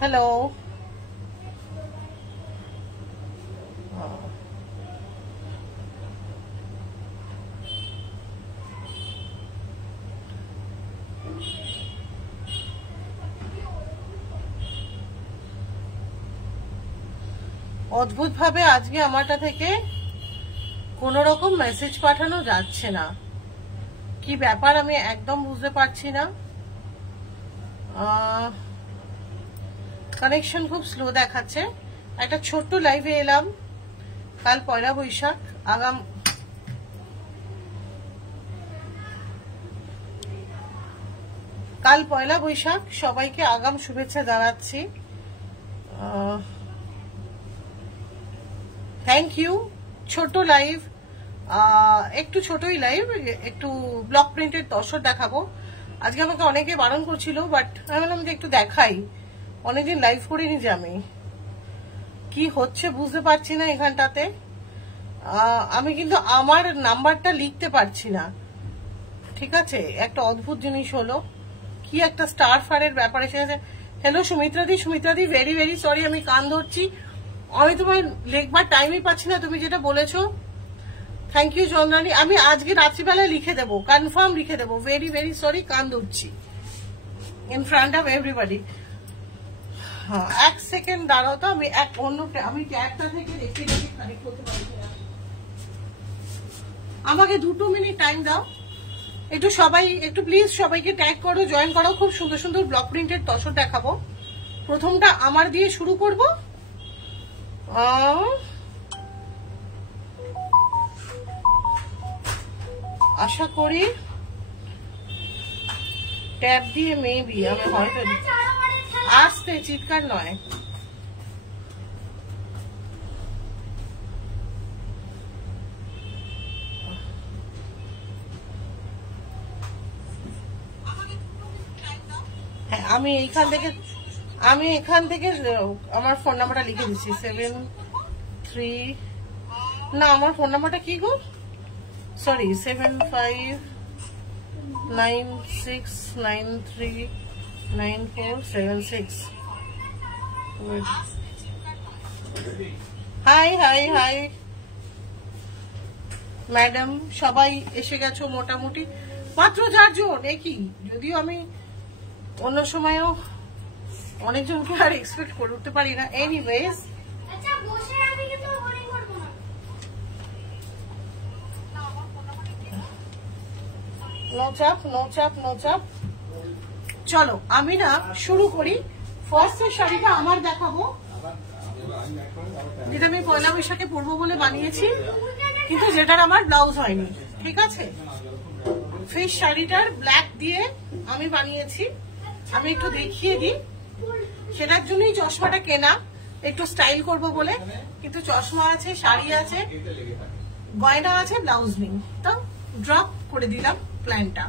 Hello, অদ্ভুত ভাবে আজকে আমারটা থেকে কোন রকম মেসেজ পাঠানো যাচ্ছে না। কি ব্যাপার আমি একদম বুঝতে পারছি না। কানেকশন খুব স্লো দেখাচ্ছে। একটা ছোট্ট লাইভে এলাম। কাল পয়লা বৈশাখ, কাল পয়লা বৈশাখ, সবাইকে আগাম শুভেচ্ছা জানাচ্ছি। Thank you. ছোট লাইভ, একটু ছোটই লাইভ, একটু ব্লক প্রিন্টের দর্শক দেখাবো। আজকে আমাকে অনেকে বারণ করছিল, বাট আমি বললাম যে একটু দেখাই। অনেকদিন লাইভ করিনি যে আমি, কি হচ্ছে বুঝতে পারছি না এখানটাতে। আমি কিন্তু আমার নাম্বারটা লিখতে পারছি না। ঠিক আছে, একটা অদ্ভুত জিনিস হলো, কি একটা স্টার ফারের ব্যাপার এসে গেছে। হ্যালো সুমিত্রাদি, সুমিত্রাদি ভেরি ভেরি সরি, আমি কান ধরছি, আমি তোমার লেখবার টাইমই পাচ্ছি না তুমি যেটা বলেছো। থ্যাংক ইউ চন্দ্রানী, আমি আজকে রাত্রিবেলায় লিখে দেবো, কনফার্ম লিখে দেবো। ভেরি ভেরি সরি, কান ধরছি ইন ফ্রন্ট অফ এভরিবডি। হ্যাঁ, এক সেকেন্ড দাঁড়াও তো, আমি আমি ট্যাগটা থেকে দেখে কানেক্ট করতে পারছি না। আমাকে 2 মিনিট টাইম দাও। একটু সবাই একটু প্লিজ সবাইকে ট্যাগ করো, জয়েন করো। খুব সুন্দর সুন্দর ব্লক প্রিন্টের তসর দেখাবো। প্রথমটা আমার দিয়ে শুরু করব। আশা করি ট্যাব দিয়ে মেবি আমি হয়তো, আসতে চিৎকার নয়। হ্যাঁ, আমি এখান থেকে আমার ফোন নাম্বারটা লিখে দিচ্ছি। 73, না আমার ফোন নাম্বারটা কি গো, sorry 7596939476। Hi hi hi madam, সবাই এসে গেছো মোটামুটি, মাত্র 4 জন। একই, যদিও আমি অন্য সময়ও অনেকজনকে আর এক্সপেক্ট করে উঠতে পারি না। এনিওয়েজ, নো চাপ নো চাপ নো চাপ। চলো আমি না শুরু করি। ফার্স্টের শাড়িটা আমার দেখাবো, যেটা আমি পয়লা বৈশাখে পরবো বলে বানিয়েছি, কিন্তু যেটার আমার ব্লাউজ হয়নি। ঠিক আছে, ফিশ শাড়িটার ব্ল্যাক দিয়ে আমি বানিয়েছি। আমি একটু দেখিয়ে দিই, সেটার জন্যই চশমাটা কেনা, একটু স্টাইল করব বলে। কিন্তু চশমা আছে, শাড়ি আছে, গয়না আছে, ব্লাউজ নেই, তো ড্রপ করে দিলাম প্ল্যানটা।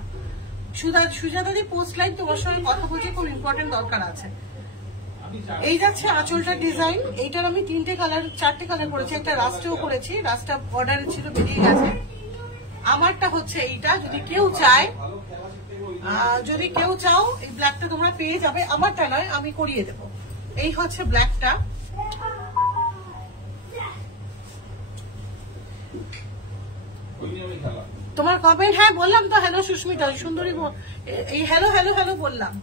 সুজাতাদি পোস্ট লাইভ, তোমার সঙ্গে কথা বলছি, খুব ইম্পর্টেন্ট দরকার আছে। এই যাচ্ছে আঁচলটা ডিজাইন। এইটার আমি 4টে কালার করেছি, একটা রাস্টেও করেছি, রাস্টটা অর্ডারে ছিল, বেরিয়ে গেছে। আমারটা হচ্ছে এইটা। যদি কেউ চাও এই ব্ল্যাকটা তোমরা পেয়ে যাবে, আমারটা নয়, আমি করিয়ে দেবো। এই হচ্ছে ব্ল্যাকটা। তোমার কমেন্ট, হ্যাঁ বললাম তো, হ্যালো সুস্মিতা সুন্দরী, এই হ্যালো হ্যালো হ্যালো বললাম,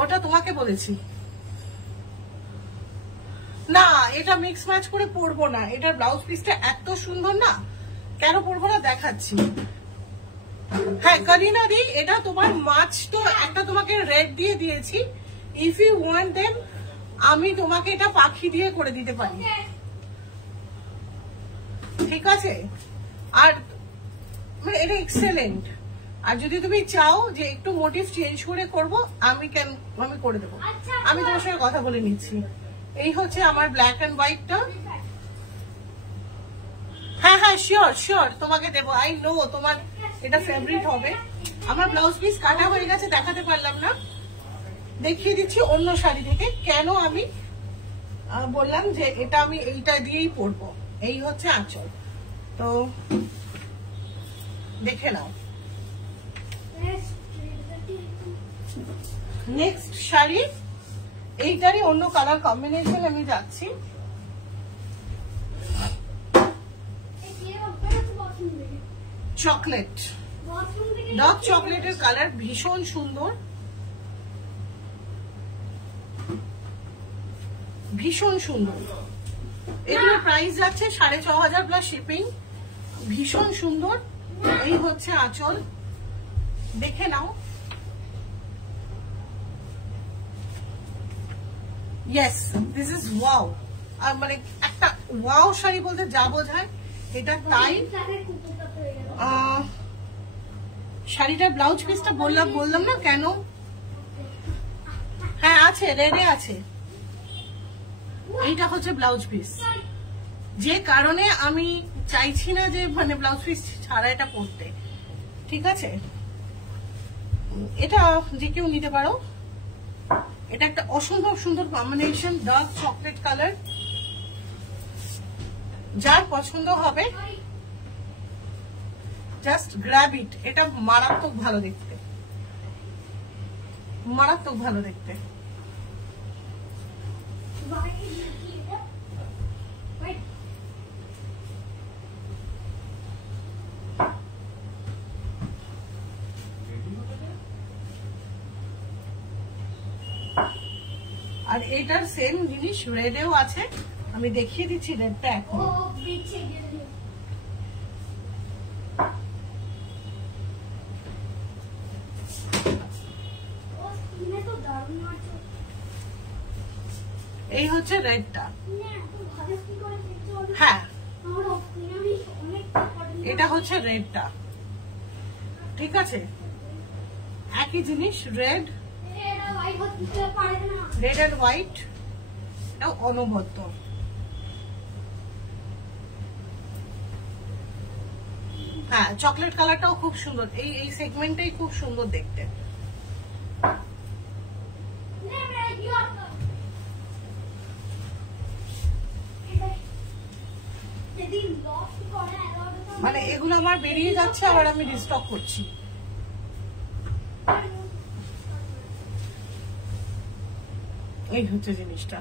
ওটা তোমাকে বলেছি না। এটা মিক্স ম্যাচ করে পরবো না, এটার ব্লাউজ পিসটা এত সুন্দর না, কেন পরবো না দেখাচ্ছি। হ্যাঁ করিনা দি, এটা তোমার মাছ তো একটা তোমাকে রেড দিয়ে দিয়েছি। ইফ ইউ ওয়ান্ট দেন আমি তোমাকে এটা পাখি দিয়ে করে দিতে পারি। ঠিক আছে, আর এটা এক্সেলেন্ট। আর যদি তুমি চাও যে একটু মোটিভ চেঞ্জ করে করব, আমি করে দেবো। আমি তোমার সঙ্গে কথা বলে নিচ্ছি। এই হচ্ছে আমার ব্ল্যাক এন্ড হোয়াইটটা। হ্যাঁ হ্যাঁ শিওর শিওর, তোমাকে দেবো। আই নো তোমার এটা ফেভারিট হবে। আমার ব্লাউজ পিস কাটা হয়ে গেছে, দেখাতে পারলাম না, দেখিয়ে দিচ্ছি অন্য শাড়ি থেকে। কেন আমি বললাম যে এটা আমি এইটা দিয়েই পরবো। এই হচ্ছে আঁচল, তো দেখে নাও। নেক্সট শাড়ি এইটারই অন্য কালার কম্বিনেশন আমি যাচ্ছি। চকলেট, ডার্ক চকলেটের কালার, ভীষণ সুন্দর, ভীষণ সুন্দর। এগুলোর প্রাইস যাচ্ছে 6,500 প্লাস শিপিং। ভীষণ সুন্দর। এই হচ্ছে আঁচল, দেখে নাও। Yes, this is wow. আর মানে একটা ওয়াও শাড়ি বলতে যা বোঝায় এটা তাই। শাড়িটার ব্লাউজ পিসটা বললাম না কেন। হ্যাঁ আছে, রেডে আছে। এইটা হচ্ছে ব্লাউজ পিস, যে কারণে আমি চাইছি না যে মানে ব্লাউজ পিস ছাড়া এটা পরতে। ঠিক আছে, এটা যে কেউ নিতে পারো। এটা একটা অসম্ভব সুন্দর কম্বিনেশন, ডার্ক চকলেট কালার। যার পছন্দ হবে জাস্ট গ্র্যাব ইট। এটা মারাত্মক ভালো দেখতে, মারাত্মক ভালো দেখতে। আর এটার সেম জিনিস রেডেও আছে, আমি দেখিয়ে দিচ্ছি রেডটা এখন। এই হচ্ছে রেডটা। হ্যাঁ, এটা হচ্ছে রেডটা। ঠিক আছে, একই জিনিস, রেড এন্ড হোয়াইট, এটাও অনবদ্য। হ্যাঁ, চকলেট কালারটাও খুব সুন্দর। এই সেগমেন্টটাই খুব সুন্দর দেখতে। মানে এগুলো আমার বেরিয়ে যাচ্ছে, আবার আমি রিস্টক করছি। এই হচ্ছে জিনিসটা।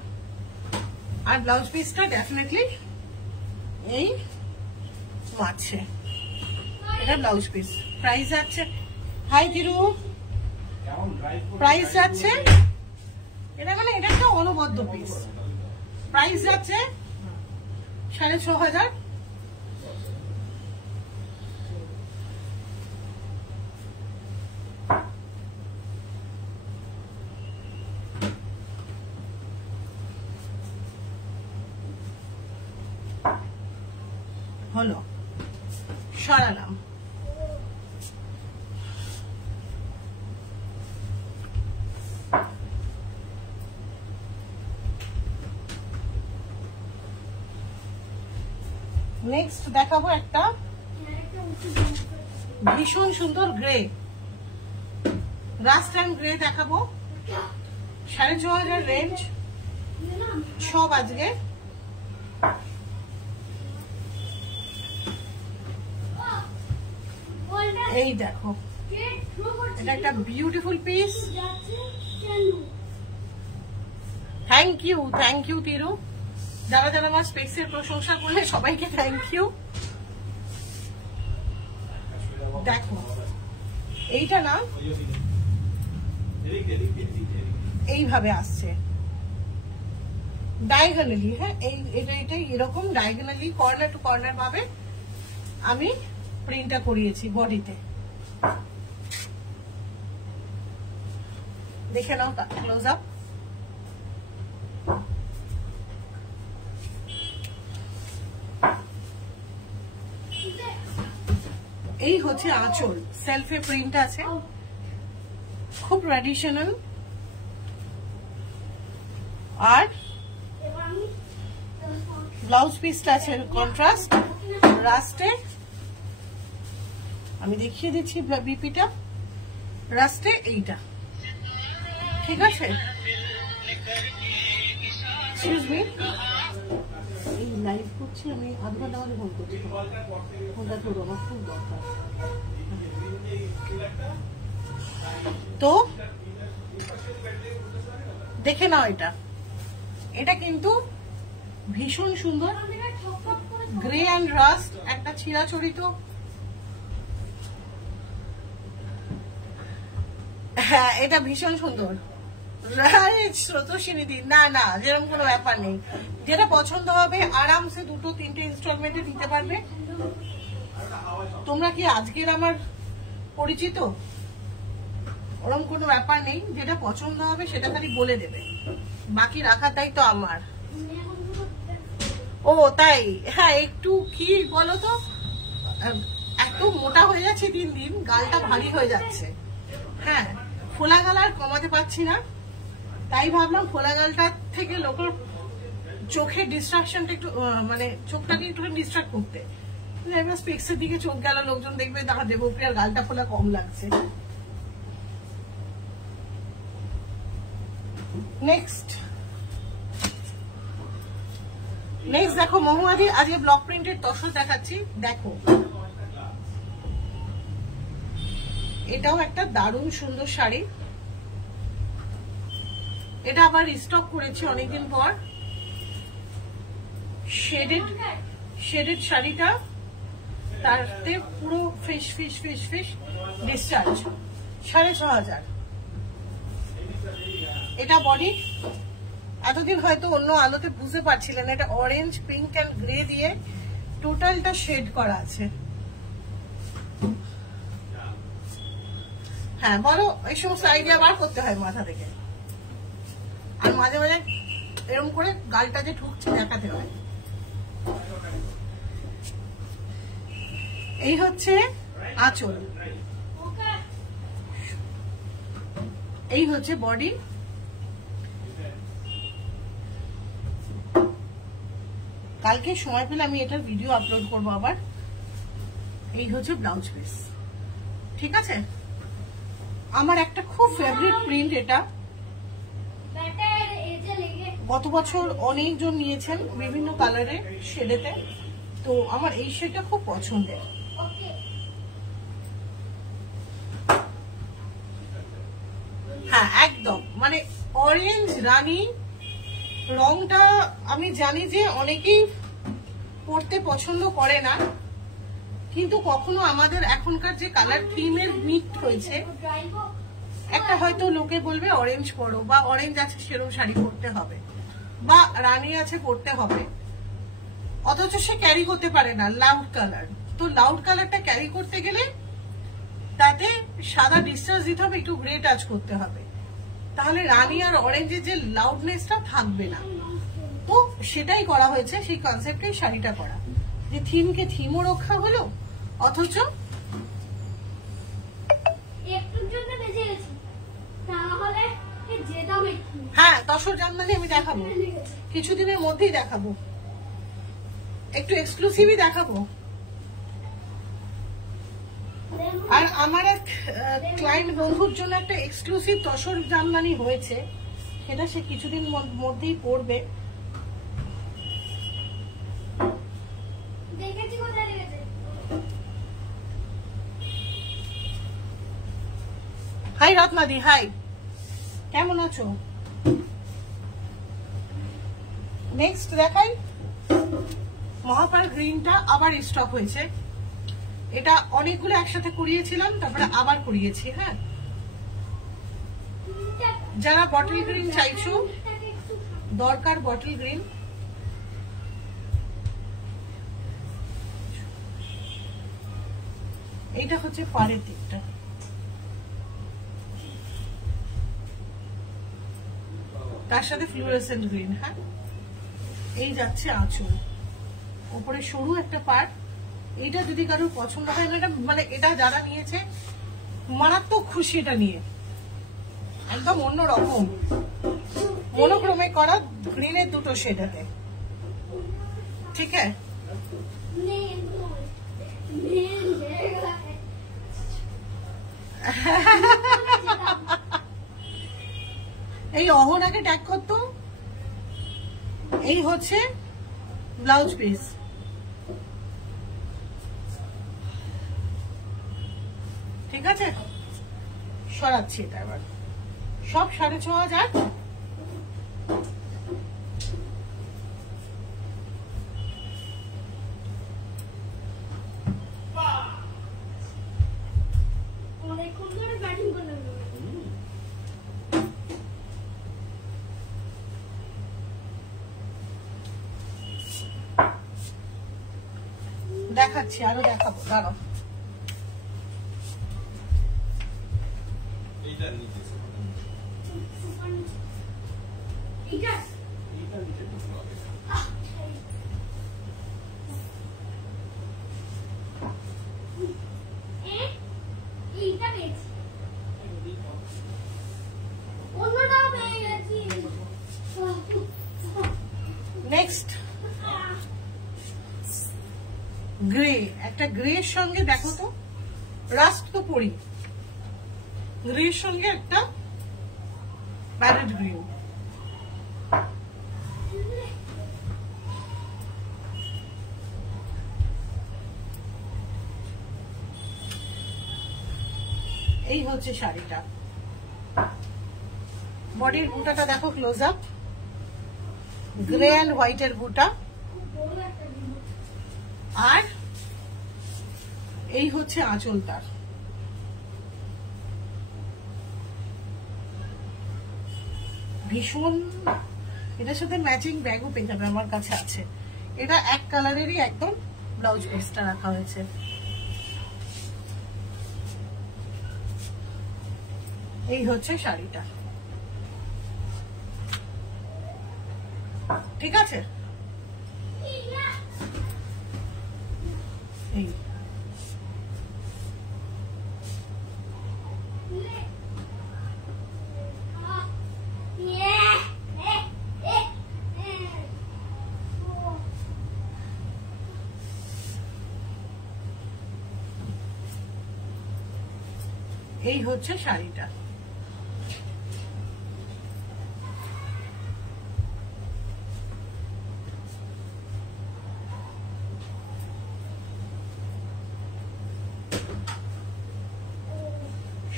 আর ব্লাউজ পিসটা ডেফিনেটলি এই আছে, এটা ব্লাউজ পিস। প্রাইস যাচ্ছে, হাই তিরু, প্রাইস যাচ্ছে, এটা মানে এটা একটা অনবদ্য পিস। প্রাইস যাচ্ছে 6,500। হলো, সরালাম। নেক্সট দেখাবো একটা ভীষণ সুন্দর গ্রে, রাস্ট অ্যান্ড গ্রে দেখাবো। 6,500 রেঞ্জ সব আজকে। এই দেখো, এটা একটা beautiful piece. Thank you Tiru. যারা যারা আমার স্পেক্সের প্রশংসা করলে সবাইকে থ্যাংক ইউ। দেখো এইটা না এইভাবে আসছে ডায়াগোনালি। হ্যাঁ, এটাই এরকম ডায়াগোনালি কর্নার টু কর্নার ভাবে আমি প্রিন্টটা করিয়েছি বডিতে। দেখে নাও ক্লোজ আপ। এই হচ্ছে আঁচল, সেলফে প্রিন্ট আছে, খুব ট্র্যাডিশনাল। আর ব্লাউজ পিসটা আছে কন্ট্রাস্ট রাস্টে। আমি দেখিয়ে দিচ্ছি বিপিটা, রাস্টে এইটা। ঠিক আছে, এক্সকিউজ মি, এই লাইভ করছি আমি, আধ ঘন্টা ধরে ফোন করছি, ফোনটা ধরো, আমার খুব দরকার। তো দেখে নাও এটা, এটা কিন্তু ভীষণ সুন্দর, গ্রে অ্যান্ড রাস্ট, একটা চিরাচরিত। হ্যাঁ এটা ভীষণ সুন্দর। স্রোতস্বিনী না না, যেরকম কোনো ব্যাপার নেই, যেটা পছন্দ হবে আরামসে 2-3টে ইনস্টলমেন্টে দিতে পারবে। তোমরা কি আজকের আমার পরিচিত? ওরকম কোনো ব্যাপার নেই, যেটা পছন্দ হবে সেটা খালি বলে দেবে, বাকি রাখার দায়িত্ব আমার। ও তাই, হ্যাঁ একটু কি বলতো, এত মোটা হয়ে যাচ্ছে দিন দিন, গালটা ভারী হয়ে যাচ্ছে। হ্যাঁ ফোলা গাল আর কমাতে পারছি না, তাই ভাবলাম ফোলা গালটার থেকে লোকের চোখের ডিস্ট্রাকশনটা একটু, মানে চোখটাকে একটু ডিস্ট্রাক্ট করতে, এবার স্পেক্সের দিকে চোখ গেল, লোকজন দেখবে তারা দেবপ্রিয়ার গালটা ফোলা কম লাগছে। নেক্সট দেখো মহুয়াদি, আজকে ব্লক প্রিন্টের তসর দেখাচ্ছি, দেখো এটাও একটা দারুণ সুন্দর শাড়ি। এটা আবার রিস্টক করেছি অনেকদিন পর। শেডেড শাড়িটা, তারতে পুরো fish fish fish fish discharge, 6500। এটা বডি, এতদিন হয়তো অন্য আলোতে বুঝতে পারছিলেন, এটা অরেঞ্জ, পিঙ্ক অ্যান্ড গ্রে দিয়ে টোটালটা শেড করা আছে। হ্যাঁ বলো, এই সমস্ত আইডিয়া বার করতে হয় মাথা থেকে, আর মাঝে মাঝে এরকম করে গালটা যে ঠুকছে দেখাতে হয়। এই হচ্ছে আঁচল, এই হচ্ছে বডি। কালকে সময় পেলে আমি এটার ভিডিও আপলোড করবো আবার। এই হচ্ছে ব্লাউজ পিস, ঠিক আছে। আমার একটা খুব ফেভারিট প্রিন্ট এটা, গত বছর অনেকজন নিয়েছেন বিভিন্ন কালারে শেডেতে, তো আমার এই শেডটা খুব পছন্দের। হ্যাঁ একদম, মানে অরেঞ্জ রানী রংটা আমি জানি যে অনেকেই পরতে পছন্দ করে না, কিন্তু কখনো আমাদের এখনকার যে কালার থিমের মিট হয়েছে, একটা হয়তো লোকে বলবে অরেঞ্জ পরো, বা অরেঞ্জ আছে সেরকম শাড়ি পরতে হবে, বা রানী আছে পরতে হবে, অথচ সে ক্যারি করতে পারে না লাউড কালার। তো লাউড কালারটা ক্যারি করতে গেলে তাতে সাদা ডিসচার্জ দিতে হবে, একটু গ্রে টাচ করতে হবে, তাহলে রানী আর অরেঞ্জের যে লাউডনেসটা থাকবে না। তো সেটাই করা হয়েছে, সেই কনসেপ্টেই শাড়িটা করা, যে থিমকে থিমও রক্ষা হলো, অথচ হ্যাঁ তসর জামদানি আমি দেখাবো, কিছুদিনের মধ্যেই দেখাবো, একটু এক্সক্লুসিভই দেখাবো। আর আমার এক ক্লায়েন্ট বন্ধুর জন্য একটা এক্সক্লুসিভ তসর জামদানি হয়েছে, সেটা সে কিছুদিন মধ্যেই পড়বে। হাই রত্নাদি, হাই, কেমন আছো? নেক্সট দেখাই, মহাপাল গ্রিনটা আবার স্টক হয়েছে। এটা অনেকগুলো একসাথে করিয়েছিলাম, তারপরে আবার করিয়েছি। হ্যাঁ, যারা বটল গ্রিন চাইছো, দরকার বটল গ্রিন। এইটা হচ্ছে পাড়ের দিকটা, তার সাথে ফ্লুরেসেন্ট গ্রিন। হ্যাঁ, এই যাচ্ছে আঁচল, উপরে সরু একটা পাড়। এইটা যদি কারোর পছন্দ হয় না, মানে এটা যারা নিয়েছে মারাত্মক খুশি, এটা নিয়ে একদম অন্যরকম মনোক্রমে করা গ্রিনের দুটো শেডাতে, ঠিক আছে। এই অহনাকে ট্যাগ করতো। এই হচ্ছে ব্লাউজ পিস, ঠিক আছে। সরাচ্ছি এটা এবার, সব 6500। দেখাচ্ছি, আরো দেখাবো, দাঁড়াও। নেক্সট গ্রে, একটা গ্রের সঙ্গে দেখো তো, রাস্ট তো পরি, গ্রের সঙ্গে একটা প্যারেট গ্রিন। এই হচ্ছে শাড়িটা। বডির বুটাটা দেখো ক্লোজ আপ, গ্রে অ্যান্ড হোয়াইটের বুটা, আর এই হচ্ছে আঁচলটার। ভীষণ, এটার সাথে ম্যাচিং ব্যাগও পেয়ে যাবে, আমার কাছে আছে। এটা এক কালারেরই একদম ব্লাউজ পিসটা রাখা হয়েছে। এই হচ্ছে শাড়িটা, ঠিক আছে। এই এই হচ্ছে শাড়িটা।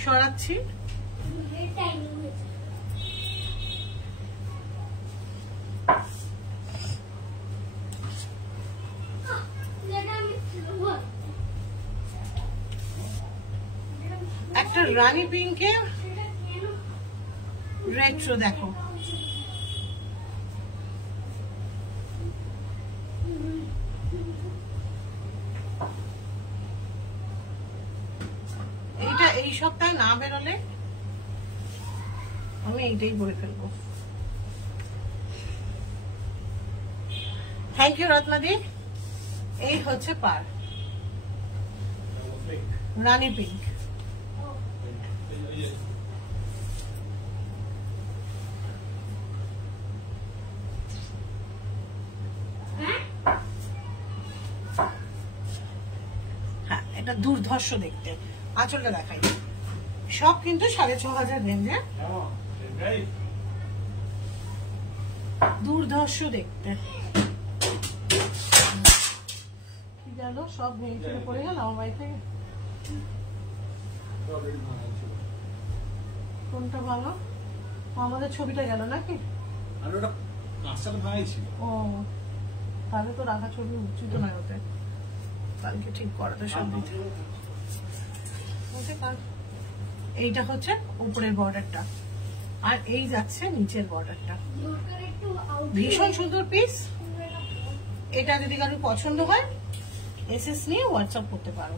সরাচ্ছি, একটা রানী পিঙ্কে রেট্রো দেখো, এইটা এই সপ্তাহে না বেরোলে আমি এইটাই পরে ফেলবো। থ্যাংক ইউ রত্নাদি। এই হচ্ছে পার, রানী পিঙ্ক। হ্যাঁ, এটা দুর্ধর্ষ দেখতে। আঁচলটা দেখাই, সব কিন্তু ৬,৫০০ রেঞ্জে, দুর্ধর্ষ দেখতে। কি গেল, সব ভেঙে পড়ে গেল আমার বাড়ি থেকে। কোনটা ভালো? আমাদের ছবিটা গেল নাকি? ও, তাহলে তো রাখা ছবি উচিত নয় ওতে, কালকে ঠিক করাতে সব দিতে। এইটা হচ্ছে উপরের বর্ডারটা, আর এই যাচ্ছে নিচের বর্ডারটা। ভীষণ সুন্দর পিস। এটা যদি কারোর পছন্দ হয় এসএস নিয়ে হোয়াটসঅ্যাপ করতে পারো।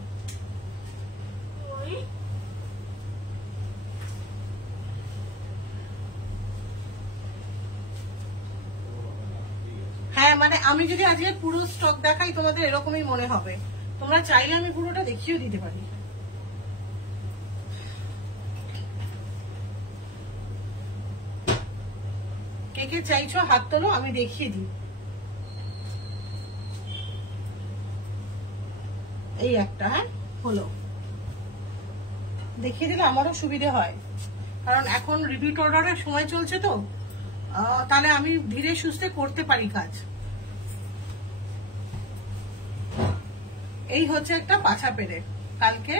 হ্যাঁ, মানে আমি যদি আজকে পুরো স্টক দেখাই তোমাদের এরকমই মনে হবে। তোমরা চাইলে আমি পুরোটা দেখিয়েও দিতে পারি। কে কে চাইছো হাত তোলো, আমি দেখিয়ে দিই। এই একটা, হ্যাঁ হলো, দেখিয়ে দিলে আমারও সুবিধে হয়, কারণ এখন রিপিট অর্ডারের সময় চলছে তো, তাহলে আমি ধীরে সুস্থে করতে পারি কাজ। এই হচ্ছে একটা পাছা পেরে, কালকে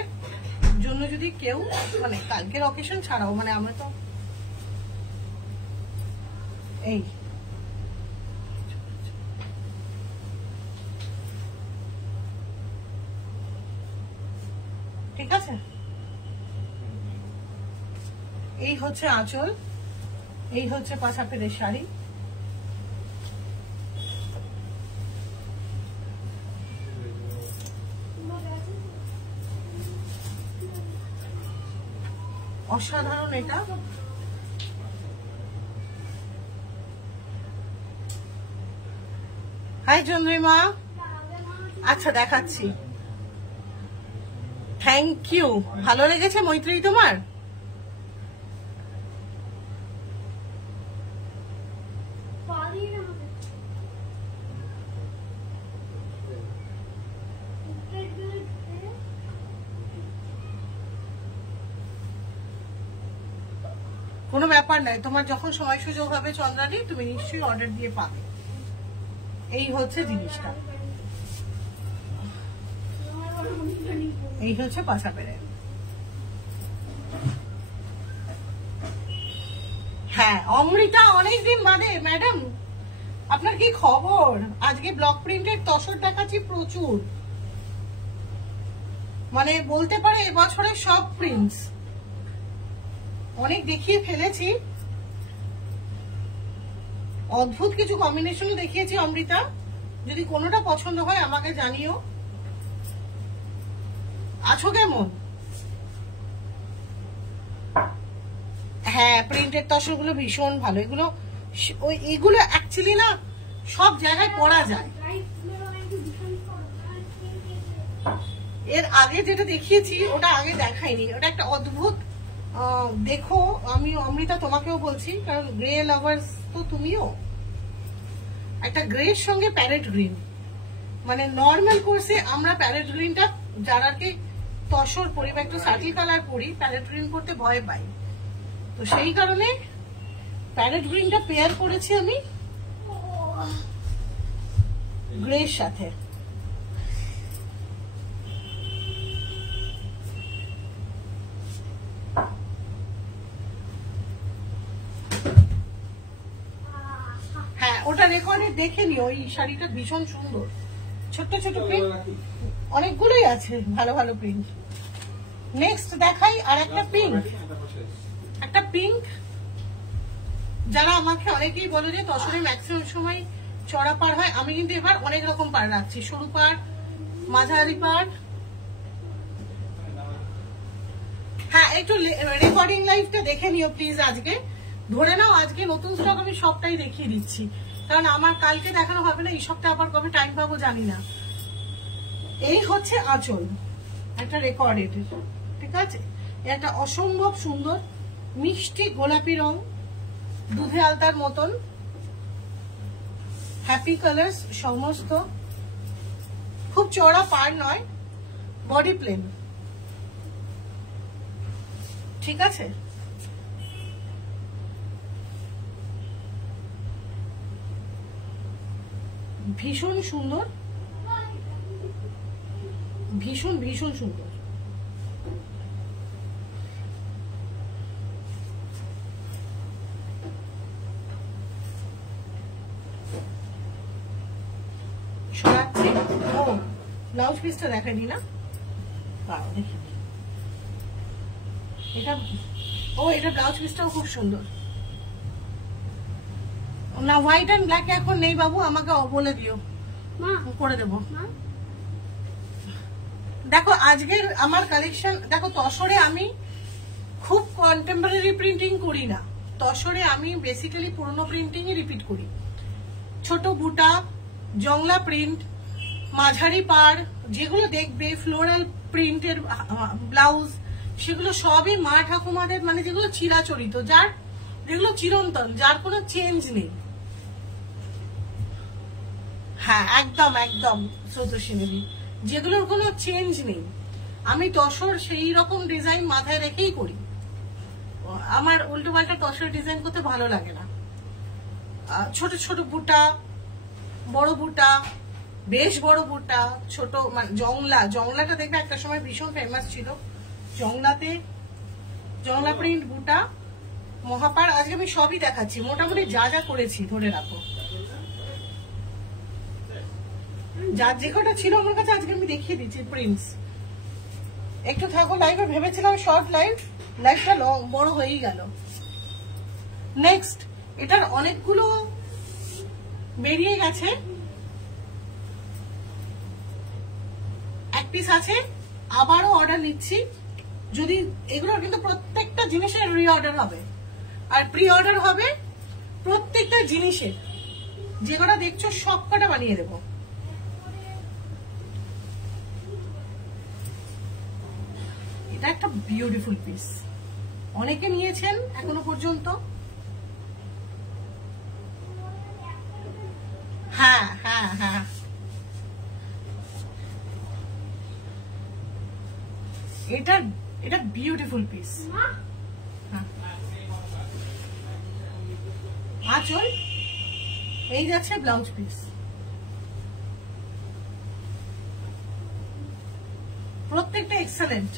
জন্য যদি কেউ, মানে কালকের অকেশন ছাড়াও, মানে আমরা তো এই ঠিক আছে, এই হচ্ছে আঁচল, এই হচ্ছে পাছা পেরের শাড়ি। অসাধারণ এটা। হাই চন্দ্রিমা, আচ্ছা দেখাচ্ছি। থ্যাংক ইউ, ভালো লেগেছে মৈত্রী তোমার? কোনো ব্যাপার নাই, তোমার যখন সময় সুযোগ হবে চন্দ্রানী তুমি নিশ্চয়ই অর্ডার দিয়ে পাবে। এই হচ্ছে জিনিসটা, এই হচ্ছে পাছা পেরে। হ্যাঁ অমৃতা, অনেকদিন বাদে ম্যাডাম, আপনার কি খবর? আজকে ব্লক প্রিন্টের তসর দেখাচ্ছি প্রচুর, মানে বলতে পারে এবছরের সব প্রিন্টস অনেক দেখিয়ে ফেলেছি। অদ্ভুত কিছু কম্বিনেশনও দেখিয়েছি অমৃতা, যদি কোনোটা পছন্দ হয় আমাকে জানিও। আছো কেমন? হ্যাঁ প্রিন্টের তসরগুলো ভীষণ ভালো, এগুলো এগুলো অ্যাকচুয়ালি না সব জায়গায় পরা যায়। এর আগে যেটা দেখিয়েছি ওটা আগে দেখাইনি, ওটা একটা অদ্ভুত, দেখো আমি অমৃতা তোমাকেও বলছি কারণ গ্রে লাভার্স তো তুমিও, একটা গ্রের সঙ্গে প্যারেট গ্রিন, মানে নর্মাল কোর্সে আমরা প্যারেট গ্রিনটা যারা কি তসর পরি বা একটু সাটিল কালার পরি প্যারেট গ্রিন করতে ভয় পাই, তো সেই কারণে প্যারেট গ্রিনটা পেয়ার করেছি আমি গ্রের সাথে। হ্যাঁ ওটা রেকর্ডে দেখে নিও, ওই শাড়িটা ভীষণ সুন্দর, ছোট্ট ছোট প্রিন্ট অনেকগুলোই আছে, ভালো ভালো প্রিন্ট। নেক্সট দেখাই আর একটা পিঙ্ক, একটা পিঙ্ক। যারা আমাকে অনেকেই বলে যে তসরে ম্যাক্সিমাম সময় চড়া পার হয়, আমি কিন্তু এবার অনেক রকম পার রাখছি, সরু পার, মাঝারি পার। হ্যাঁ একটু রেকর্ডিং লাইভটা দেখে নিও প্লিজ, আজকে ধরে নাও আজকে নতুন স্টক আমি সবটাই দেখিয়ে দিচ্ছি, কারণ আমার কালকে দেখানো হবে না, এই সপ্তাহে আবার কবে টাইম পাবো জানি না। এই হচ্ছে আঁচল, একটা রেকর্ডেড, ঠিক আছে, একটা অসম্ভব সুন্দর মিষ্টি গোলাপি রং, দুধে আলতার মতন, হ্যাপি কালার্স সমস্ত, খুব চড়া পার নয়, বডি প্লেন, ঠিক আছে। ভীষণ সুন্দর, ভীষণ ভীষণ সুন্দর। সরাচ্ছি, ও ব্লাউজ পিসটা দেখাইনি না, দেখি এটা, ও এটা ব্লাউজ পিসটাও খুব সুন্দর না। হোয়াইট এন্ড ব্ল্যাক এখন নেই বাবু, আমাকে বলে দিও, করে দেবো। দেখো আজকের আমার কালেকশন দেখো, তসরে আমি খুব কন্টেম্পোরারি প্রিন্টিং করি না, তসরে আমি বেসিক্যালি পুরনো প্রিন্টিং রিপিট করি। ছোট বুটা, জংলা প্রিন্ট, মাঝারি পার, যেগুলো দেখবে ফ্লোরাল প্রিন্টের ব্লাউজ, সেগুলো সবই মা ঠাকুমাদের, মানে যেগুলো চিরাচরিত, যার যেগুলো চিরন্তন, যার কোনো চেঞ্জ নেই। হ্যাঁ একদম একদম স্রোতস্বিনী, যেগুলোর কোনো চেঞ্জ নেই, আমি তসর সেই রকম ডিজাইন মাথায় রেখেই করি, আমার উল্টো পাল্টা তসর ডিজাইন করতে ভালো লাগে না। ছোট ছোট বুটা, বড় বুটা, বেশ বড় বুটা, ছোট মানে জংলা, জংলাটা দেখবে একটা সময় ভীষণ ফেমাস ছিল, জংলাতে জংলা প্রিন্ট বুটা, মহাপার আজকে আমি সবই দেখাচ্ছি, মোটামুটি যা যা করেছি ধরে রাখো, যার যে কটা ছিল আমার কাছে আজকে আমি দেখিয়ে দিচ্ছি। প্রিন্স একটু থাকো লাইভে, ভেবেছিলাম শর্ট লাইভ, লাইভটা বড় হয়েই গেল। নেক্সট, এটার অনেকগুলো বেরিয়ে গেছে, এক পিস আছে, আবারও অর্ডার নিচ্ছি। যদি এগুলোর কিন্তু প্রত্যেকটা জিনিসের রি অর্ডার হবে আর প্রি অর্ডার হবে প্রত্যেকটা জিনিসের, যে কটা দেখছো সব কটা বানিয়ে দেবো। এটা একটা বিউটিফুল পিস, অনেকে নিয়েছেন এখনো পর্যন্ত। হ্যাঁ হ্যাঁ হ্যাঁ, এটা বিউটিফুল পিস। আঁচল, এই যাচ্ছে ব্লাউজ পিস, প্রত্যেকটা এক্সেলেন্ট।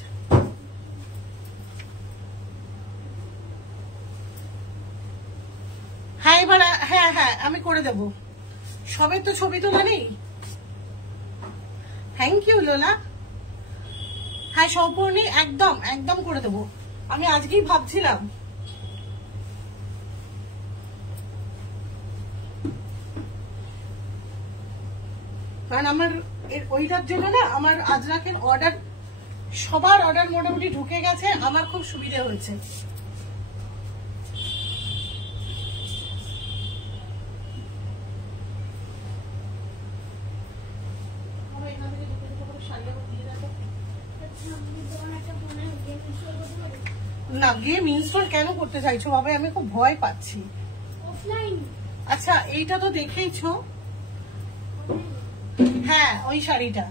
হ্যাঁ এবার হ্যাঁ হ্যাঁ আমি করে দেব, সবে তো ছবি তোলা নেই। থ্যাংক ইউ লোলা। হ্যাঁ সম্পূর্ণ একদম একদম করে দেবো, আমি আজকেই ভাবছিলাম। কারণ আমার ওইটার জন্য না আমার আজরাকের অর্ডার, সবার অর্ডার মোটামুটি ঢুকে গেছে, আমার খুব সুবিধা হয়েছে। না গেম ইনস্টল কেন করতে চাইছো ভাবে, আমি খুব ভয় পাচ্ছি। আচ্ছা এইটা তো দেখেইছো, হ্যাঁ ওই শাড়িটা।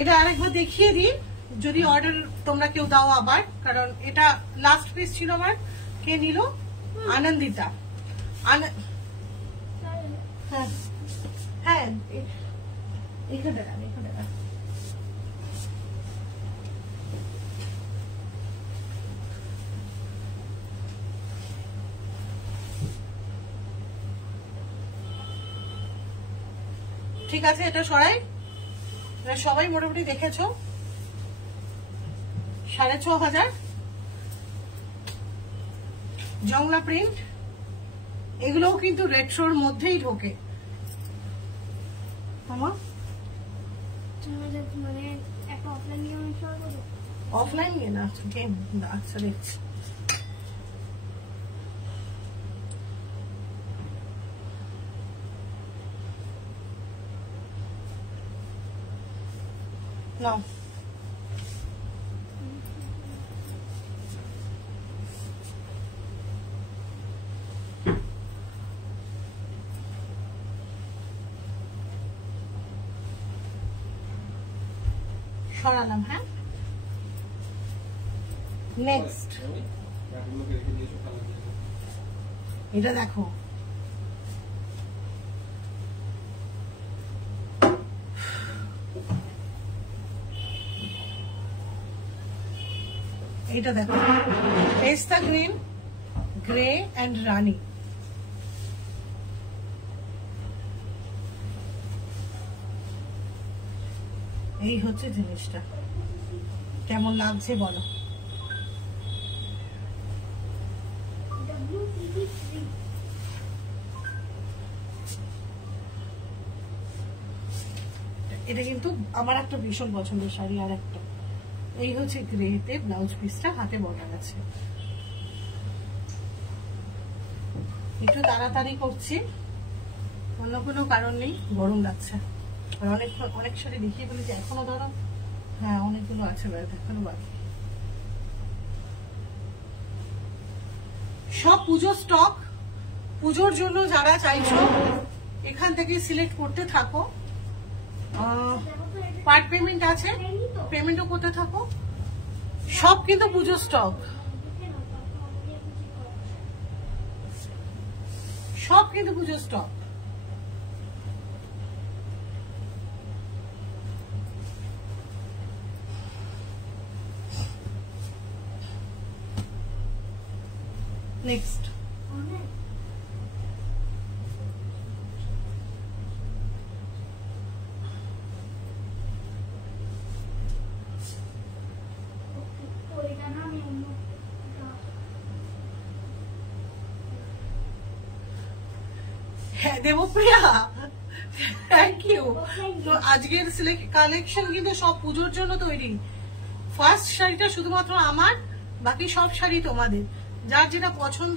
এটা আরেকবার দেখিয়ে দিই, যদি অর্ডার তোমরা কেউ দাও আবার, কারণ এটা লাস্ট পিস ছিল আমার। কে নিল? আনন্দিতা। হ্যাঁ হ্যাঁ এখানে ঠিক আছে, এটা সরাই। সবাই মোটামুটি দেখেছো, 6,500 জংলা প্রিন্ট, এগুলোও কিন্তু রেট্রোর মধ্যেই ঢোকে। অফলাইন নিয়ে না গেম, আচ্ছা দেখছি। নাও সরালাম। হ্যাঁ নেক্সট, এটা দেখো, এটা দেখো, পেস্তা গ্রিন, গ্রে এন্ড রানী। এই হচ্ছে জিনিসটা, কেমন লাগছে বলো? এটা কিন্তু আমার একটা ভীষণ পছন্দের শাড়ি। আর একটা এই হচ্ছে গ্রেতে ব্লাউজ পিসটা, হাতে বর্ডার আছে। একটু তাড়াতাড়ি করছি, অন্য কোনো কারণ নেই, গরম লাগছে। আর অনেক শাড়ি দেখিয়ে বলেছি এখনো ধরো, হ্যাঁ অনেকগুলো আছে এখনো বাকি। সব পুজো স্টক, পুজোর জন্য যারা চাইছো এখান থেকে সিলেক্ট করতে থাকো। পার্ট পেমেন্ট আছে, পেমেন্টও করতে থাকো। সব কিন্তু পুজো স্টক, সব কিন্তু পুজো স্টক। নেক্সট হ্যাঁ দেবপ্রিয়া, থ্যাংক ইউ। তো আজকের কালেকশন কিন্তু সব পুজোর জন্য তৈরি। ফার্স্ট শাড়িটা শুধুমাত্র আমার, বাকি সব শাড়ি তোমাদের। যার যেটা পছন্দ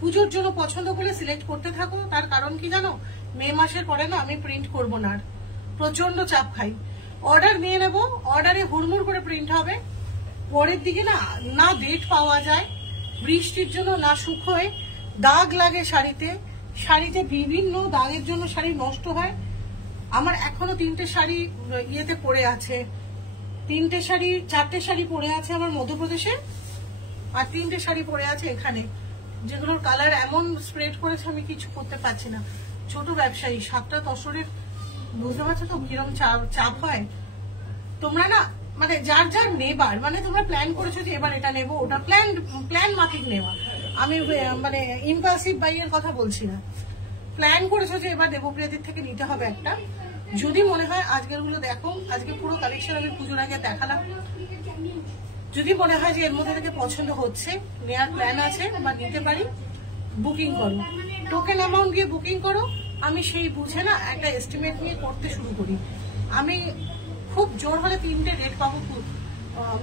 পুজোর জন্য পছন্দ করে সিলেক্ট করতে থাকো। তার কারণ কি জানো, মে মাসের পরে না আমি প্রিন্ট করব না, আর প্রচন্ড চাপ খাই। অর্ডার নিয়ে নেব, অর্ডারে হুড়মুড় করে প্রিন্ট হবে, পরের দিকে না না ডেট পাওয়া যায়, বৃষ্টির জন্য না শুকোয়, দাগ লাগে শাড়িতে, শাড়িতে বিভিন্ন দাগের জন্য শাড়ি নষ্ট হয়। আমার এখনো 3টে শাড়ি ইয়েতে পড়ে আছে, 4টে শাড়ি পড়ে আছে আমার মধ্যপ্রদেশে, আর 3টে শাড়ি পড়ে আছে এখানে, যেগুলোর কালার এমন স্প্রেড করেছে আমি কিছু করতে পারছি না। ছোট ব্যবসায়ী, 7টা তসরের, বুঝতে পারছো তো কিরম চাপ হয়। তোমরা না মানে যার যার নেবার, মানে তোমরা প্ল্যান করেছো যে এবার এটা নেবো, ওটা প্ল্যান মাফিক নেওয়া। আমি মানে ইম্পালসিভ বাইয়ের কথা বলছি না। প্ল্যান করেছো যে এবার দেবপ্রিয়াদির থেকে নিতে হবে একটা। যদি মনে হয় আজকের গুলো দেখো, আজকে পুরো কালেকশন আমি পুজোর আগে দেখালাম। যদি মনে হয় যে এর মধ্যে থেকে পছন্দ হচ্ছে, নেওয়ার প্ল্যান আছে বা নিতে পারি, বুকিং করো, টোকেন অ্যামাউন্ট দিয়ে বুকিং করো। আমি সেই বুঝে না একটা এস্টিমেট নিয়ে করতে শুরু করি। আমি খুব জোর হলে 3টে ডেট পাবো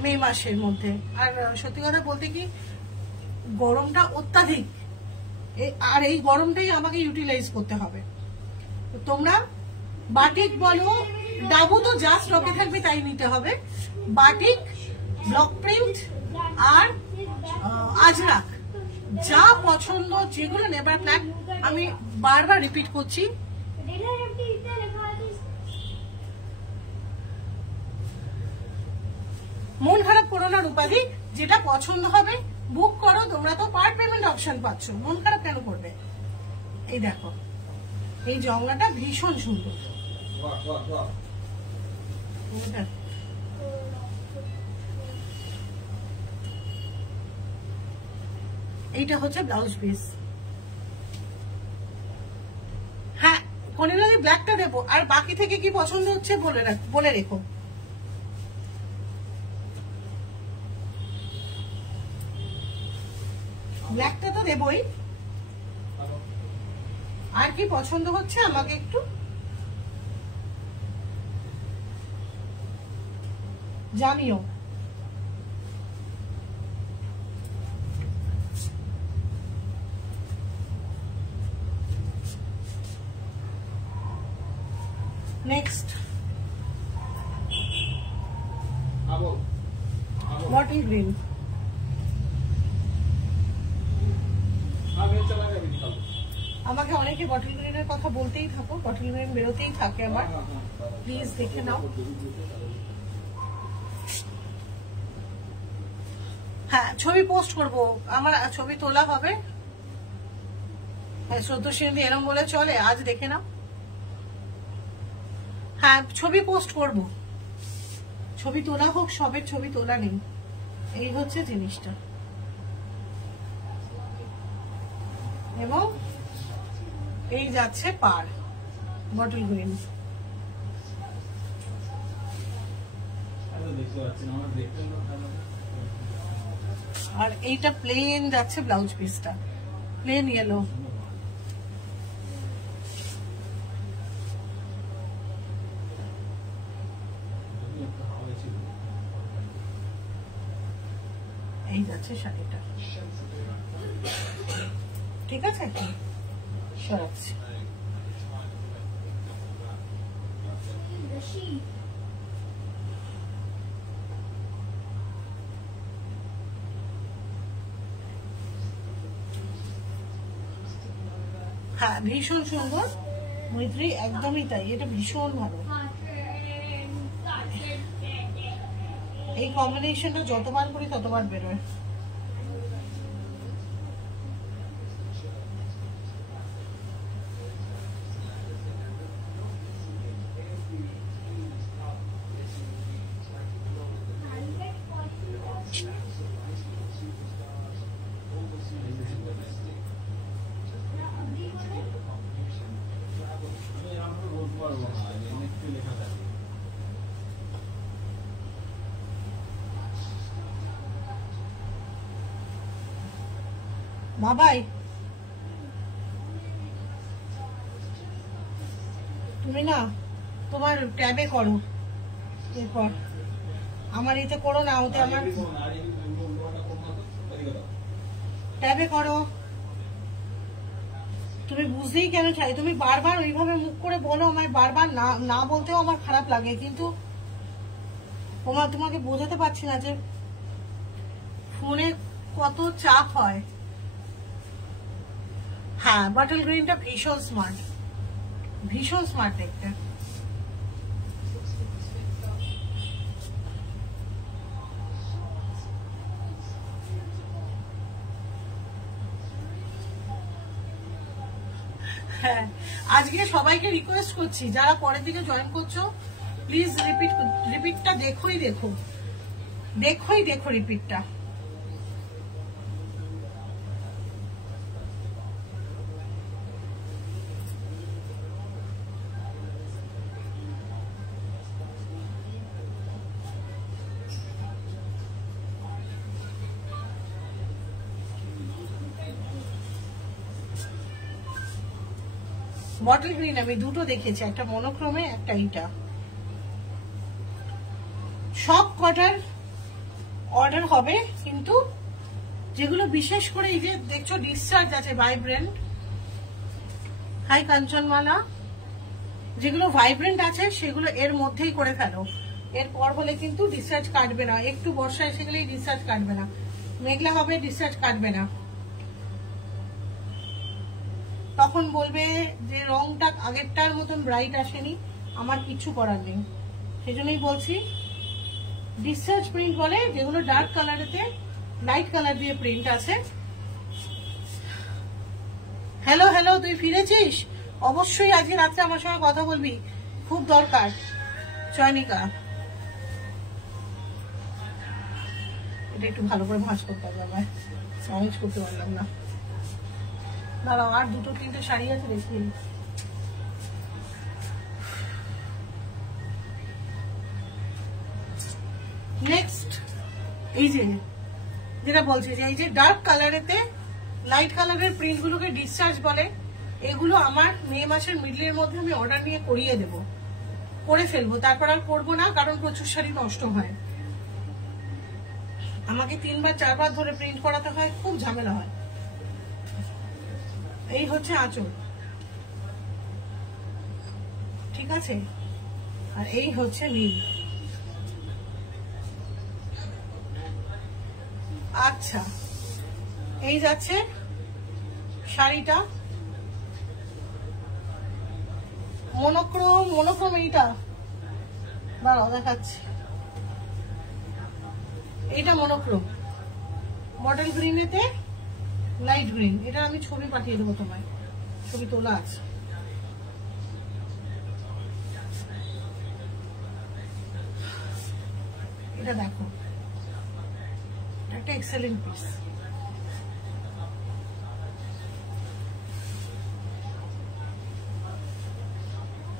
মে মাসের মধ্যে। আর সত্যি কথা বলতে কি, গরমটা অত্যাধিক, আর এই গরমটাই আমাকে ইউটিলাইজ করতে হবে। তোমরা বাটিক বলো, ডাবু তো যা স্টকে থাকবে তাই নিতে হবে। বাটিক, ব্লক প্রিন্ট আর আজরাক, যা পছন্দ, যেগুলো নেবার প্ল্যান, আমি বারবার রিপিট করছি। মন খারাপ করো না রূপাদি, যেটা পছন্দ হবে বুক করো। তোমরা তো পার্ট পেমেন্ট অপশন পাচ্ছ, মন খারাপ কেন করবে? এই দেখো, এই জংলাটা ভীষণ সুন্দর। এইটা হচ্ছে ব্লাউজ পিস। হ্যাঁ কনিরাদি ব্ল্যাকটা দেবো, আর বাকি থেকে কি পছন্দ হচ্ছে বলে রেখো। ব্ল্যাকটা তো দেবই, আর কি পছন্দ হচ্ছে আমাকে একটু জানিও। Next bottle green. আমাকে অনেকে বটল গ্রিনের কথা বলতেই থাকো, বটল গ্রিন বেরোতেই থাকে আমার, প্লিজ দেখে নাও। হ্যাঁ ছবি পোস্ট করবো, আমার ছবি তোলা হবে। হ্যাঁ সত্যি এরম বলে চলে, আজ দেখে নাও। হ্যাঁ ছবি পোস্ট করব, ছবি তোলা হোক, সবের ছবি তোলা নেই, এই হচ্ছে জিনিসটা। এবং এই যাচ্ছে পার বটল গ্রিন, আর এইটা প্লেন যাচ্ছে ব্লাউজ পিসটা, প্লেন ইয়েলো। এই যাচ্ছে শাড়িটা, ঠিক আছে সরাচ্ছি। হ্যাঁ ভীষণ সুন্দর মৈত্রী, একদমই তাই, এটা ভীষণ ভালো। এই কম্বিনেশনটা যতবার করি ততবার বেরোয়। বাবাই তুমি না তোমার ট্যাবে করো, এরপর আমার এতে করো না, ওতে আমার ট্যাবে করো। তুমি বুঝতেই কেন চাই, তুমি বারবার ওইভাবে মুখ করে বলো আমায়, বারবার না না বলতেও আমার খারাপ লাগে, কিন্তু তোমাকে বোঝাতে পারছি না যে ফোনে কত চাপ হয়। হ্যাঁ, বটল গ্রিনটা ভীষণ স্মার্ট, ভীষণ স্মার্ট দেখতে। হ্যাঁ, আজকে সবাইকে রিকোয়েস্ট করছি যারা পরের দিকে জয়েন করছো, প্লিজ রিপিটটা দেখোই দেখো রিপিটটা। বটল গ্রিন আমি দুটো দেখেছি, একটা মনোক্রোমে, একটা এইটা। সব কটার অর্ডার হবে, কিন্তু যেগুলো বিশেষ করে এই যে দেখছো ডিসচার্জ আছে ভাইব্রেন্ট, হাই কাঞ্চনমালা, যেগুলো ভাইব্রেন্ট আছে সেগুলো এর মধ্যেই করে ফেলো। এরপর হলে কিন্তু ডিসচার্জ কাটবে না, একটু বর্ষা এসে গেলেই ডিসচার্জ কাটবে না, মেঘলা হবে ডিসচার্জ কাটবে না। তখন বলবে যে রংটা আগেরটার মতন ব্রাইট আসেনি, আমার কিছু করার নেই। সেজন্যই বলছি ডিসচার্জ প্রিন্ট বলে, যেগুলো ডার্ক কালারেতে লাইট কালার দিয়ে প্রিন্ট আছে। হ্যালো, তুই ফিরেছিস? অবশ্যই আজকে রাত্রে আমার সঙ্গে কথা বলবি, খুব দরকার। চয়নিকা, এটা একটু ভালো করে ভাঁজ করতে হবে, আমার ম্যানেজ করতে পারলাম না। দাঁড়াও, আর দুটো তিনটে শাড়ি আছে দেখি। নেক্সট এই যে যেটা বলছে যে এই যে ডার্ক কালারেতে লাইট কালারের প্রিন্ট গুলোকে ডিসচার্জ বলে, এগুলো আমার মে মাসের মিডলের মধ্যে আমি অর্ডার নিয়ে করিয়ে দেব, করে ফেলবো, তারপর আর করবো না, কারণ প্রচুর শাড়ি নষ্ট হয়। আমাকে 3বার 4বার ধরে প্রিন্ট করাতে হয়, খুব ঝামেলা হয়। এই হচ্ছে আঁচল, ঠিক আছে, আর এই হচ্ছে নীল। আচ্ছা, এই যাচ্ছে শাড়িটা, মনোক্রোম এইটা, দাঁড়াও দেখাচ্ছি। এইটা মনোক্রোম, বটল গ্রিনেতে লাইট গ্রিন। এটা আমি ছবি পাঠিয়ে দেবো তোমায়, ছবি তোলা আছে। এটা দেখো, একটা এক্সেলেন্ট পিস।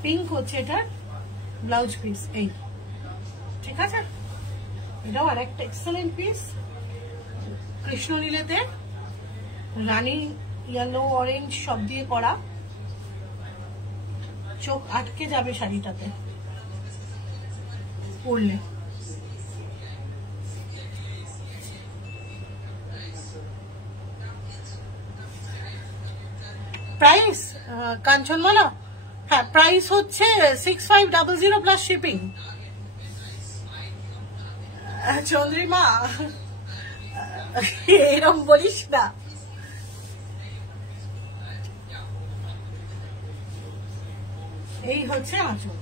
পিঙ্ক হচ্ছে এটা ব্লাউজ পিস, এই ঠিক আছে। এটাও আর একটা এক্সেলেন্ট পিস, কৃষ্ণ নীলেতে রানী ইয়েলো অরেঞ্জ সব দিয়ে করা, চোখ আটকে যাবে শাড়িটাতে পরলে। প্রাইস কাঞ্চনমালা, হ্যাঁ প্রাইস হচ্ছে 6500 প্লাস শিপিং। চন্দ্রিমা এরকম বলিস না, এই হচ্ছে আঁচল।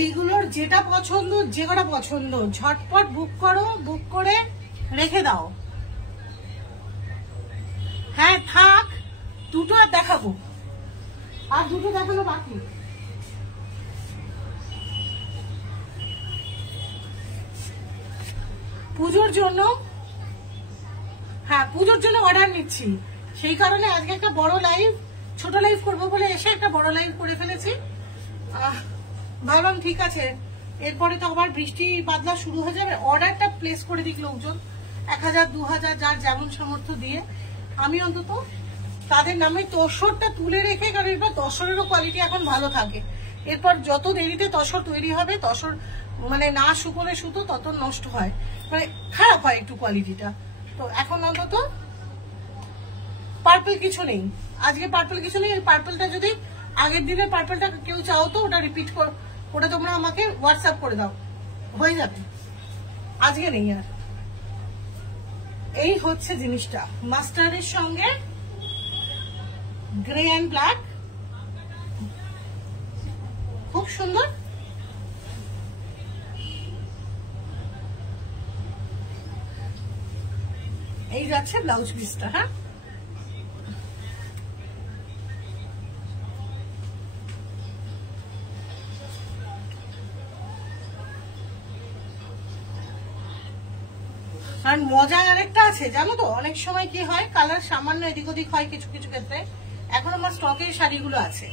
এইগুলোর যেটা পছন্দ, যে কটা পছন্দ ঝটপট বুক করো, বুক করে রেখে দাও। হ্যাঁ থাক, দুটো আর দেখাবো, আর দুটো দেখানো বাকি। পুজোর জন্য, হ্যাঁ পুজোর জন্য অর্ডার নিচ্ছি, সেই কারণে আজকে একটা বড় লাইভ, ছোট লাইভ করবো বলে এসে একটা বড় লাইভ করে ফেলেছি। ভাবলাম ঠিক আছে, এরপরে তো আবার বৃষ্টি বাদলা শুরু হয়ে যাবে, অর্ডারটা প্লেস করে দিক লোকজন 1000 2000 যার যেমন সামর্থ্য দিয়ে। আমি অন্তত তাদের নামে তসরটা তুলে রেখে, কারণ এবার তসরেরও কোয়ালিটি এখন ভালো থাকে। এরপর যত দেরিতে তসর তৈরি হবে, তসর মানে না শুকোলে সুতো তত নষ্ট হয়, মানে খারাপ হয় একটু কোয়ালিটিটা। তো এখন অন্তত পার্পল কিছু নেই, আজকে পার্পল কিছু নেই। পার্পলটা যদি আগের দিনের পার্পলটা কেউ চাও তো ওটা রিপিট করে তোমরা আমাকে হোয়াটসঅ্যাপ করে দাও, হয়ে যাবে। আজকে নেই আর। এই হচ্ছে জিনিসটা, মাস্টার্ডের সঙ্গে গ্রে অ্যান্ড ব্ল্যাক, খুব সুন্দর। এই যাচ্ছে ব্লাউজ পিসটা। হ্যাঁ কারণ মজা আরেকটা আছে জানো তো, অনেক সময় কি হয় কালার সামান্য এদিক ওদিক হয় কিছু কিছু ক্ষেত্রে। এখন আমার স্টকের শাড়িগুলো আছে,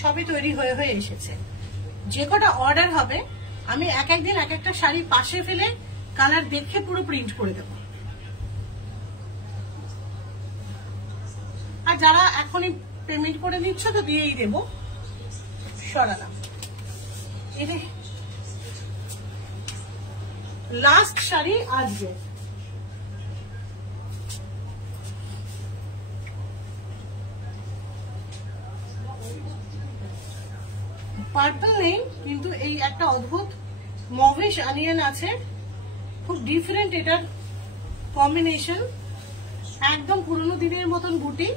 সবই তৈরি হয়ে হয়ে এসেছে। যে কটা অর্ডার হবে আমি এক একদিন এক একটা শাড়ি পাশে ফেলে কালার দেখে পুরো প্রিন্ট করে দেবো। আর যারা এখনই পেমেন্ট করে নিচ্ছ তো দিয়েই দেবো, সরালাম। এই লাস্ট শাড়ি আজকে, পার্পল নেই কিন্তু এই একটা অদ্ভুত মভিশ অনিয়ন আছে, খুব ডিফারেন্ট এটার কম্বিনেশন, একদম পুরোনো দিনের মতন বুটি।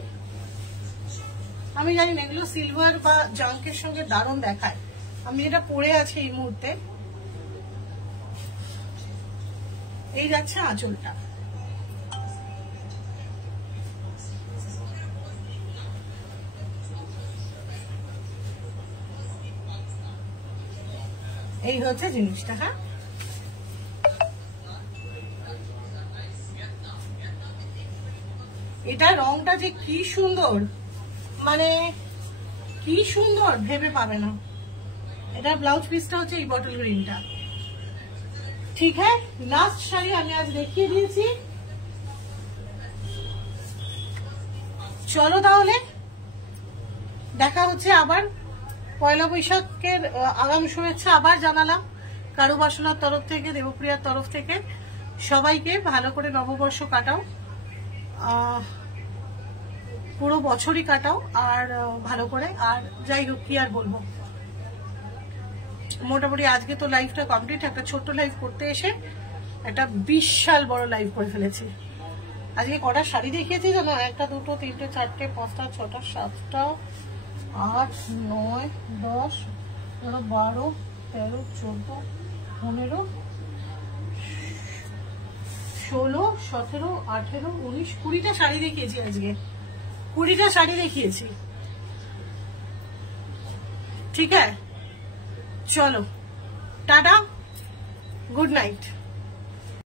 আমি জানি না এগুলো সিলভার বা জাঙ্কের সঙ্গে দারুণ দেখায়। আমি যেটা পরে আছি এই মুহূর্তে, এই যাচ্ছে আঁচলটা। এই হচ্ছে জিনিসটা। হ্যাঁ এটা রংটা যে কি সুন্দর, মানে কি সুন্দর ভেবে পাবে না। এটা ব্লাউজ পিসটা হচ্ছে এই বটল গ্রিনটা। ঠিক হ্যাঁ, লাস্ট শাড়ি আমি আজ দেখিয়ে দিয়েছি। চলো তাহলে দেখা হচ্ছে আবার। পয়লা বৈশাখের আগাম শুভেচ্ছা আবার জানালাম কারু বাসনার তরফ থেকে, দেবপ্রিয়ার তরফ থেকে। সবাইকে ভালো করে নববর্ষ কাটাও, পুরো বছরই কাটাও আর ভালো করে। আর যাই হোক কি আর বলবো, মোটামুটি আজকে তো লাইভটা কমপ্লিট। একটা ছোট্ট লাইভ করতে এসে একটা বিশাল বড় লাইভ করে ফেলেছি। আজকে কটা শাড়ি দেখিয়েছি জানো? 1 2 3 4 5 6 7 8 9 10 12 13 14 15 16 17 18 19 20টা শাড়ি দেখিয়েছি আজকে, 20টা শাড়ি দেখিয়েছি। ঠিক আছে, চলো টাটা, গুড নাইট।